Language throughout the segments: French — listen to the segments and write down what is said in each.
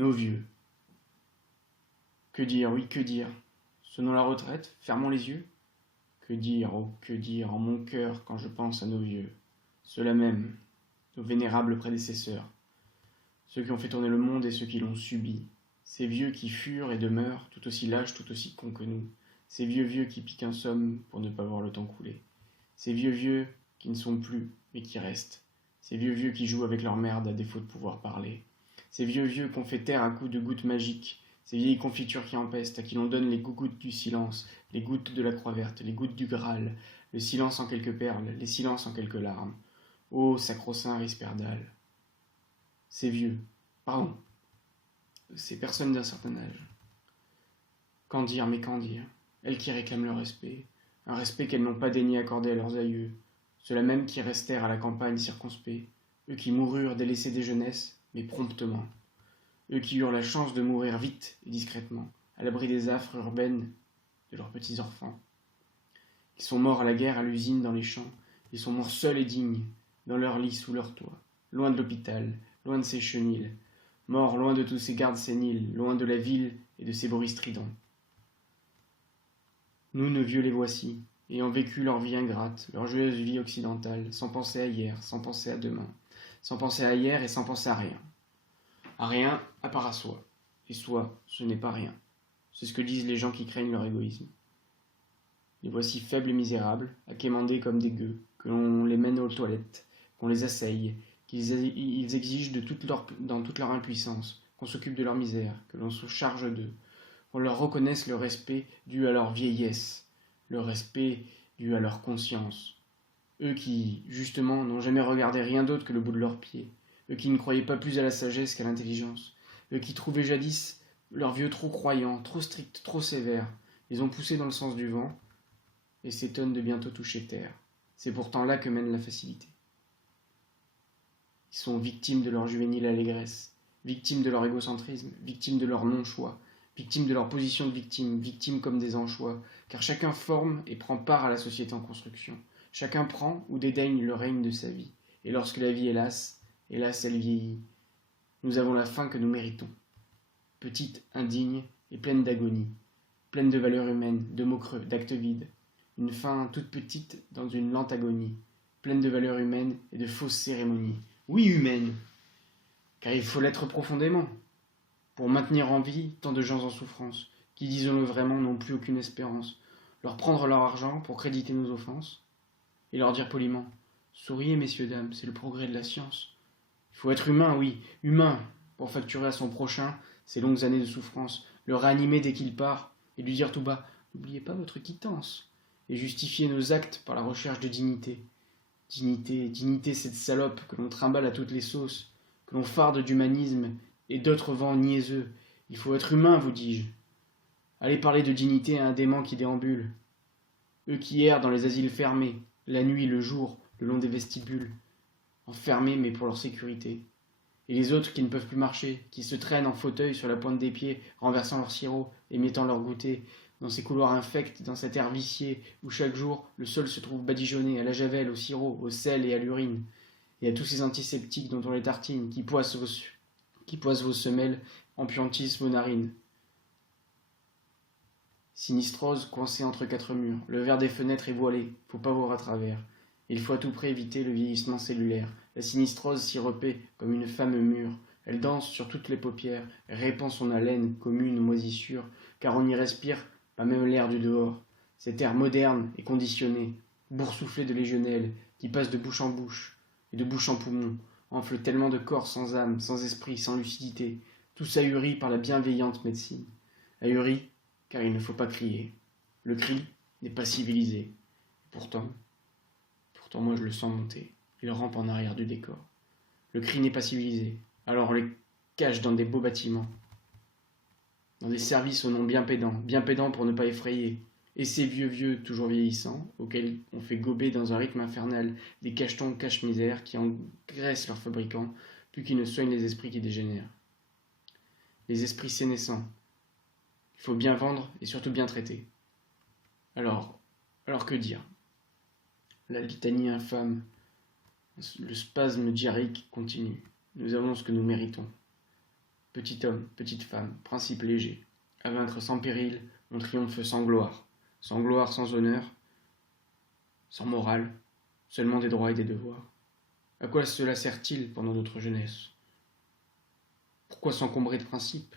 Nos vieux. Que dire, oui, que dire? Sonnons la retraite, fermons les yeux. Que dire, oh, que dire en mon cœur quand je pense à nos vieux? Ceux-là même, nos vénérables prédécesseurs, ceux qui ont fait tourner le monde et ceux qui l'ont subi, ces vieux qui furent et demeurent tout aussi lâches, tout aussi cons que nous, ces vieux qui piquent un somme pour ne pas voir le temps couler, ces vieux qui ne sont plus mais qui restent, ces vieux qui jouent avec leur merde à défaut de pouvoir parler, ces vieux qu'on fait taire à coups de gouttes magiques, ces vieilles confitures qui empestent, à qui l'on donne les gougouttes du silence, les gouttes de la croix verte, les gouttes du Graal, le silence en quelques perles, les silences en quelques larmes. Ô sacro-saint risperdal! Ces vieux, pardon, ces personnes d'un certain âge. Qu'en dire, mais qu'en dire? Elles qui réclament le respect, un respect qu'elles n'ont pas daigné accorder à leurs aïeux, ceux-là même qui restèrent à la campagne circonspects, eux qui moururent délaissés des jeunesses, mais promptement, eux qui eurent la chance de mourir vite et discrètement, à l'abri des affres urbaines de leurs petits enfants. Ils sont morts à la guerre, à l'usine, dans les champs, ils sont morts seuls et dignes, dans leur lit, sous leur toit, loin de l'hôpital, loin de ses chenils, morts loin de tous ces gardes séniles, loin de la ville et de ses bruits stridents. Nous, nos vieux, les voici, ayant vécu leur vie ingrate, leur joyeuse vie occidentale, sans penser à hier, sans penser à demain, sans penser à hier et sans penser à rien. À rien à part à soi. Et soi, ce n'est pas rien. C'est ce que disent les gens qui craignent leur égoïsme. Les voici faibles et misérables, à quémander comme des gueux, que l'on les mène aux toilettes, qu'on les asseille, qu'ils exigent dans toute leur impuissance, qu'on s'occupe de leur misère, que l'on se charge d'eux, qu'on leur reconnaisse le respect dû à leur vieillesse, le respect dû à leur conscience. Eux qui, justement, n'ont jamais regardé rien d'autre que le bout de leurs pieds, eux qui ne croyaient pas plus à la sagesse qu'à l'intelligence, eux qui trouvaient jadis leurs vieux trop croyants, trop stricts, trop sévères, les ont poussés dans le sens du vent, et s'étonnent de bientôt toucher terre. C'est pourtant là que mène la facilité. Ils sont victimes de leur juvénile allégresse, victimes de leur égocentrisme, victimes de leur non-choix, victimes de leur position de victime, victimes comme des anchois, car chacun forme et prend part à la société en construction. Chacun prend ou dédaigne le règne de sa vie. Et lorsque la vie est lasse, hélas elle vieillit. Nous avons la fin que nous méritons. Petite, indigne et pleine d'agonie, pleine de valeurs humaines, de mots creux, d'actes vides. Une fin toute petite dans une lente agonie, pleine de valeurs humaines et de fausses cérémonies. Oui, humaine, car il faut l'être profondément, pour maintenir en vie tant de gens en souffrance, qui, disons-le vraiment, n'ont plus aucune espérance, leur prendre leur argent pour créditer nos offenses, et leur dire poliment « Souriez, messieurs, dames, c'est le progrès de la science. Il faut être humain, oui, humain, pour facturer à son prochain ces longues années de souffrance, le réanimer dès qu'il part, et lui dire tout bas « N'oubliez pas votre quittance », et justifier nos actes par la recherche de dignité. Dignité, cette salope que l'on trimballe à toutes les sauces, que l'on farde d'humanisme et d'autres vents niaiseux. Il faut être humain, vous dis-je. Allez parler de dignité à un dément qui déambule. Eux qui errent dans les asiles fermés, la nuit, le jour, le long des vestibules, enfermés mais pour leur sécurité. Et les autres qui ne peuvent plus marcher, qui se traînent en fauteuil sur la pointe des pieds, renversant leur sirop, émiettant leur goûter, dans ces couloirs infects, dans cet air vicié, où chaque jour le sol se trouve badigeonné à la javel, au sirop, au sel et à l'urine, et à tous ces antiseptiques dont on les tartine, qui poissent vos semelles, empuantissent vos narines. Sinistrose coincée entre quatre murs, le verre des fenêtres est voilé, faut pas voir à travers. Et il faut à tout prix éviter le vieillissement cellulaire. La sinistrose sirupée comme une femme mûre, elle danse sur toutes les paupières, répand son haleine comme une moisissure, car on y respire pas même l'air du dehors, cet air moderne et conditionné, boursouflé de légionnaires, qui passe de bouche en bouche et de bouche en poumon, enfle tellement de corps sans âme, sans esprit, sans lucidité, tous ahuris par la bienveillante médecine. Ahuris, car il ne faut pas crier. Le cri n'est pas civilisé. Pourtant moi je le sens monter. Il rampe en arrière du décor. Le cri n'est pas civilisé. Alors on les cache dans des beaux bâtiments, dans des services au nom bien pédants pour ne pas effrayer. Et ces vieux toujours vieillissants, auxquels on fait gober dans un rythme infernal des cachetons cache-misère qui engraissent leurs fabricants, plus qu'ils ne soignent les esprits qui dégénèrent. Les esprits sénescents, il faut bien vendre et surtout bien traiter. Alors que dire? La litanie infâme, le spasme diarrhéique continue. Nous avons ce que nous méritons. Petit homme, petite femme, principe léger. À vaincre sans péril, on triomphe sans gloire, sans honneur, sans morale, seulement des droits et des devoirs. À quoi cela sert-il pendant notre jeunesse? Pourquoi s'encombrer de principes?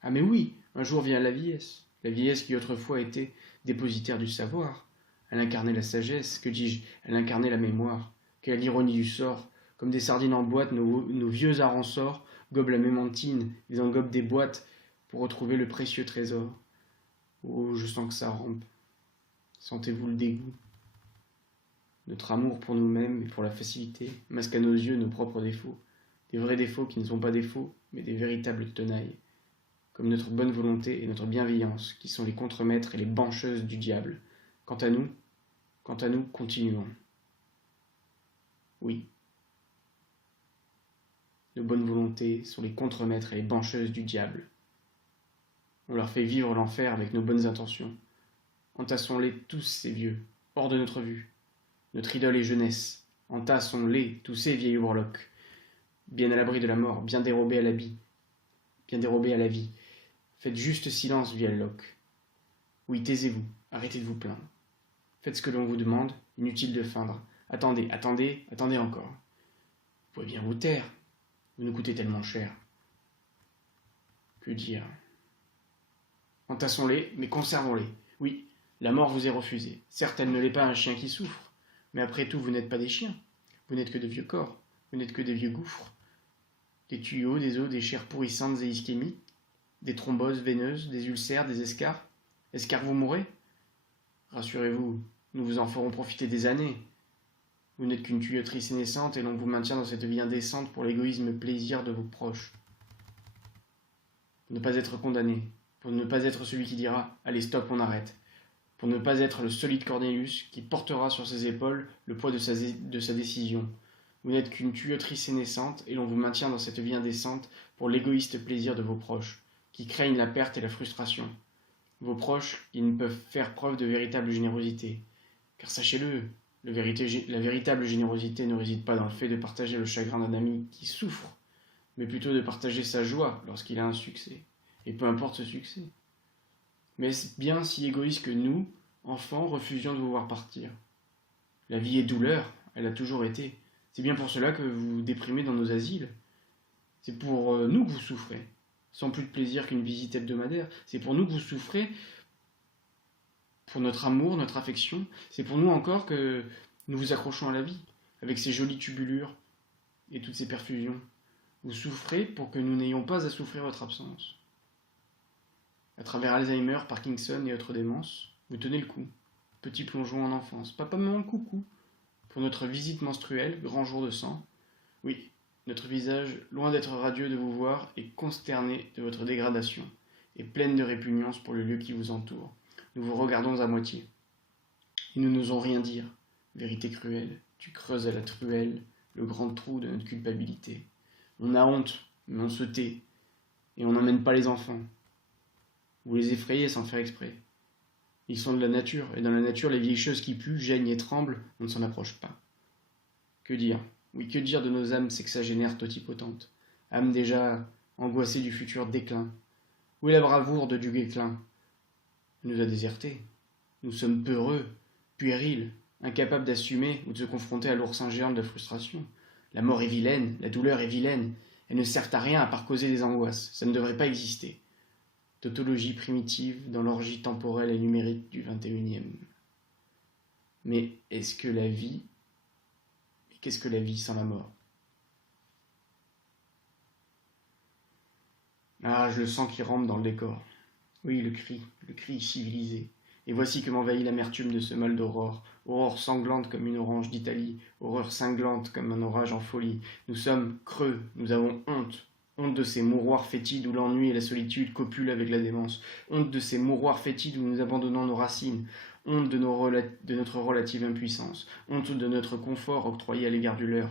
Ah mais oui, un jour vient la vieillesse qui autrefois était dépositaire du savoir. Elle incarnait la sagesse, que dis-je, elle incarnait la mémoire. Quelle ironie du sort, comme des sardines en boîte, nos vieux arançors gobent la mémentine, ils engobent des boîtes pour retrouver le précieux trésor. Oh, je sens que ça rampe. Sentez-vous le dégoût? Notre amour pour nous-mêmes et pour la facilité masque à nos yeux nos propres défauts, des vrais défauts qui ne sont pas défauts, mais des véritables tenailles, comme notre bonne volonté et notre bienveillance, qui sont les contremaîtres et les bancheuses du diable. Quant à nous, continuons. Oui. Nos bonnes volontés sont les contremaîtres et les bancheuses du diable. On leur fait vivre l'enfer avec nos bonnes intentions. Entassons-les tous ces vieux, hors de notre vue. Notre idole est jeunesse. Entassons-les, tous ces vieilles ourlocs, bien à l'abri de la mort, bien dérobés à la vie. Faites juste silence, vieille Locke. Oui, taisez-vous, arrêtez de vous plaindre. Faites ce que l'on vous demande, inutile de feindre. Attendez encore. Vous pouvez bien vous taire, vous nous coûtez tellement cher. Que dire? Entassons-les, mais conservons-les. Oui, la mort vous est refusée. Certes, elle ne l'est pas à un chien qui souffre. Mais après tout, vous n'êtes pas des chiens. Vous n'êtes que de vieux corps. Vous n'êtes que des vieux gouffres. Des tuyaux, des os, des chairs pourrissantes et ischémiques. Des thromboses veineuses, des ulcères, des escarres. Escarres, vous mourrez? Rassurez-vous, nous vous en ferons profiter des années. Vous n'êtes qu'une tuyauterie sénescente et l'on vous maintient dans cette vie indécente pour l'égoïsme plaisir de vos proches. Pour ne pas être condamné. Pour ne pas être celui qui dira « Allez, stop, on arrête ». Pour ne pas être le solide Cornelius qui portera sur ses épaules le poids de sa décision. Vous n'êtes qu'une tuyauterie sénescente et l'on vous maintient dans cette vie indécente pour l'égoïste plaisir de vos proches, qui craignent la perte et la frustration. Vos proches qui ne peuvent faire preuve de véritable générosité. Car sachez-le, la véritable générosité ne réside pas dans le fait de partager le chagrin d'un ami qui souffre, mais plutôt de partager sa joie lorsqu'il a un succès, et peu importe ce succès. Mais est-ce bien si égoïste que nous, enfants, refusions de vous voir partir? La vie est douleur, elle a toujours été. C'est bien pour cela que vous vous déprimez dans nos asiles. C'est pour nous que vous souffrez, sans plus de plaisir qu'une visite hebdomadaire. C'est pour nous que vous souffrez, pour notre amour, notre affection. C'est pour nous encore que nous vous accrochons à la vie, avec ces jolies tubulures et toutes ces perfusions. Vous souffrez pour que nous n'ayons pas à souffrir votre absence. À travers Alzheimer, Parkinson et autres démences, vous tenez le coup. Petit plongeon en enfance. Papa, maman, coucou. Pour notre visite menstruelle, grand jour de sang. Oui, notre visage, loin d'être radieux de vous voir, est consterné de votre dégradation et pleine de répugnance pour le lieu qui vous entoure. Nous vous regardons à moitié. Et nous n'osons rien dire. Vérité cruelle, tu creuses à la truelle le grand trou de notre culpabilité. On a honte, mais on se tait. Et on n'emmène pas les enfants. Vous les effrayez sans faire exprès. Ils sont de la nature, et dans la nature, les vieilles choses qui puent, gênent et tremblent, on ne s'en approche pas. Que dire? Oui, que dire de nos âmes sexagénaires totipotentes, âmes déjà angoissées du futur déclin? Où est la bravoure de du Guesclin? Il nous a désertés. Nous sommes peureux, puérils, incapables d'assumer ou de se confronter à l'oursin géant de la frustration. La mort est vilaine, la douleur est vilaine, elles ne servent à rien à part causer des angoisses, ça ne devrait pas exister. Tautologie primitive dans l'orgie temporelle et numérique du XXIe. Mais qu'est-ce que la vie sans la mort? Ah, je le sens qui rampe dans le décor. Oui, le cri civilisé. Et voici que m'envahit l'amertume de ce mal d'aurore, aurore sanglante comme une orange d'Italie, horreur cinglante comme un orage en folie. Nous sommes creux, nous avons honte. Honte de ces mouroirs fétides où l'ennui et la solitude copulent avec la démence. Honte de ces mouroirs fétides où nous abandonnons nos racines. Honte de notre relative impuissance. Honte de notre confort octroyé à l'égard du leur.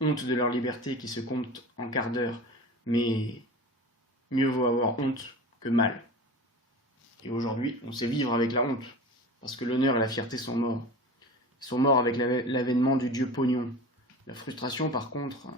Honte de leur liberté qui se compte en quart d'heure. Mais mieux vaut avoir honte que mal. Et aujourd'hui, on sait vivre avec la honte, parce que l'honneur et la fierté sont morts. Ils sont morts avec l'avènement du dieu pognon. La frustration, par contre...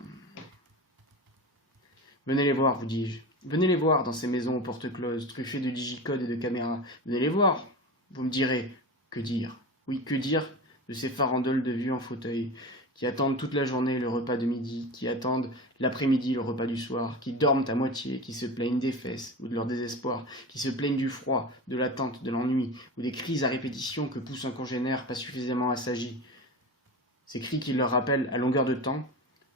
Venez les voir, vous dis-je. Venez les voir dans ces maisons aux portes closes, truffées de digicodes et de caméras. Venez les voir. Vous me direz, que dire? Oui, que dire de ces farandoles de vieux en fauteuil, qui attendent toute la journée le repas de midi, qui attendent l'après-midi le repas du soir, qui dorment à moitié, qui se plaignent des fesses ou de leur désespoir, qui se plaignent du froid, de l'attente, de l'ennui, ou des cris à répétition que pousse un congénère pas suffisamment assagi. Ces cris qui leur rappellent à longueur de temps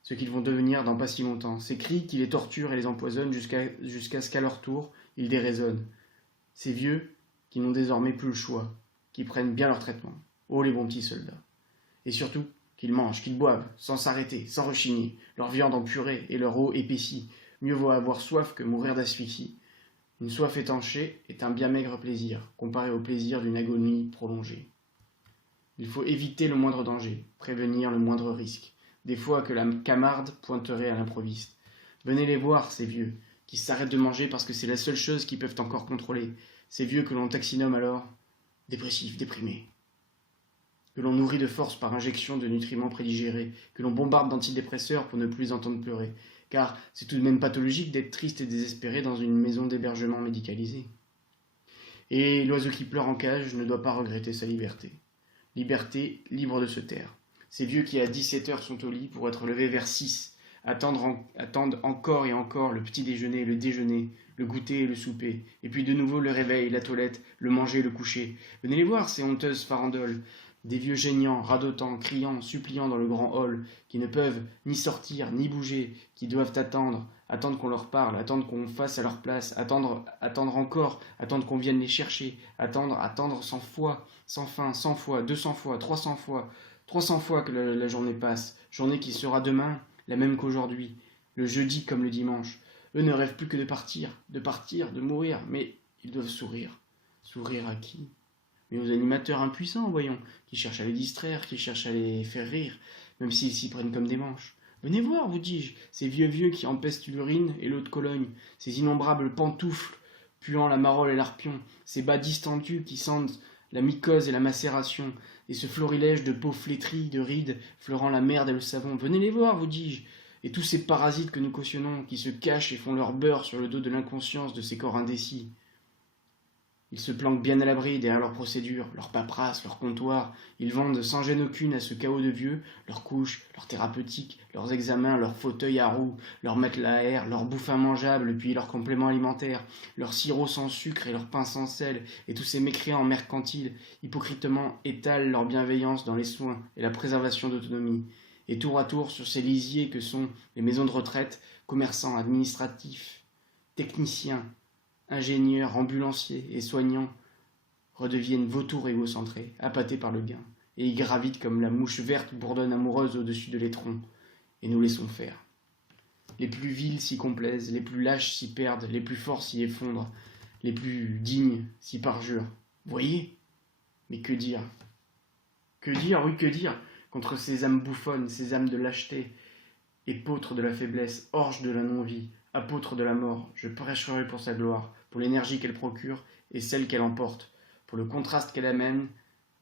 ce qu'ils vont devenir dans pas si longtemps. Ces cris qui les torturent et les empoisonnent jusqu'à ce qu'à leur tour, ils déraisonnent. Ces vieux qui n'ont désormais plus le choix, qui prennent bien leur traitement. Oh les bons petits soldats. Et surtout, qu'ils mangent, qu'ils boivent, sans s'arrêter, sans rechigner, leur viande en purée et leur eau épaissie. Mieux vaut avoir soif que mourir d'asphyxie. Une soif étanchée est un bien maigre plaisir, comparé au plaisir d'une agonie prolongée. Il faut éviter le moindre danger, prévenir le moindre risque. Des fois que la camarde pointerait à l'improviste. Venez les voir, ces vieux, qui s'arrêtent de manger parce que c'est la seule chose qu'ils peuvent encore contrôler. Ces vieux que l'on taxinomme alors dépressifs, déprimés. Que l'on nourrit de force par injection de nutriments prédigérés, que l'on bombarde d'antidépresseurs pour ne plus les entendre pleurer. Car c'est tout de même pathologique d'être triste et désespéré dans une maison d'hébergement médicalisée. Et l'oiseau qui pleure en cage ne doit pas regretter sa liberté. Liberté, libre de se taire. Ces vieux qui à 17 heures sont au lit pour être levés vers 6, attendent encore et encore le petit déjeuner, le déjeuner, le goûter et le souper, et puis de nouveau le réveil, la toilette, le manger, le coucher. Venez les voir, ces honteuses farandoles, des vieux geignants, radotants, criant, suppliant dans le grand hall, qui ne peuvent ni sortir, ni bouger, qui doivent attendre qu'on leur parle, attendre qu'on fasse à leur place, attendre encore, attendre qu'on vienne les chercher, attendre 100 fois, sans fin, 100 fois, 200 fois, 300 fois que la journée passe, journée qui sera demain la même qu'aujourd'hui, le jeudi comme le dimanche. Eux ne rêvent plus que de partir, de mourir, mais ils doivent sourire. Sourire à qui? Mais aux animateurs impuissants, voyons, qui cherchent à les distraire, qui cherchent à les faire rire, même s'ils s'y prennent comme des manches. Venez voir, vous dis-je, ces vieux qui empestent l'urine et l'eau de Cologne, ces innombrables pantoufles puant la marole et l'arpion, ces bas distendus qui sentent la mycose et la macération, et ce florilège de peaux flétries, de rides, fleurant la merde et le savon. Venez les voir, vous dis-je, et tous ces parasites que nous cautionnons, qui se cachent et font leur beurre sur le dos de l'inconscience de ces corps indécis. Ils se planquent bien à l'abri derrière leurs procédures, leurs paperasses, leurs comptoirs. Ils vendent sans gêne aucune à ce chaos de vieux leurs couches, leurs thérapeutiques, leurs examens, leurs fauteuils à roues, leurs matelas à air, leurs bouffes immangeables, puis leurs compléments alimentaires, leurs sirops sans sucre et leurs pains sans sel, et tous ces mécréants mercantiles, hypocritement étalent leur bienveillance dans les soins et la préservation d'autonomie. Et tour à tour sur ces lisiers que sont les maisons de retraite, commerçants, administratifs, techniciens, ingénieurs, ambulanciers et soignants redeviennent vautours égocentrés, appâtés par le gain, et y gravitent comme la mouche verte bourdonne amoureuse au-dessus de l'étron, et nous laissons faire. Les plus vils s'y complaisent, les plus lâches s'y perdent, les plus forts s'y effondrent, les plus dignes s'y parjurent. Voyez? Mais que dire? Que dire, oui, que dire contre ces âmes bouffonnes, ces âmes de lâcheté, épôtres de la faiblesse, orges de la non-vie, apôtres de la mort? Je prêcherai pour sa gloire, pour l'énergie qu'elle procure et celle qu'elle emporte, pour le contraste qu'elle amène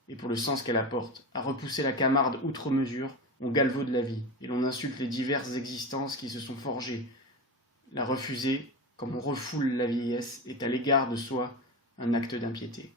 et pour le sens qu'elle apporte. À repousser la camarde outre mesure, on galvaude la vie, et l'on insulte les diverses existences qui se sont forgées. La refuser, comme on refoule la vieillesse, est à l'égard de soi un acte d'impiété.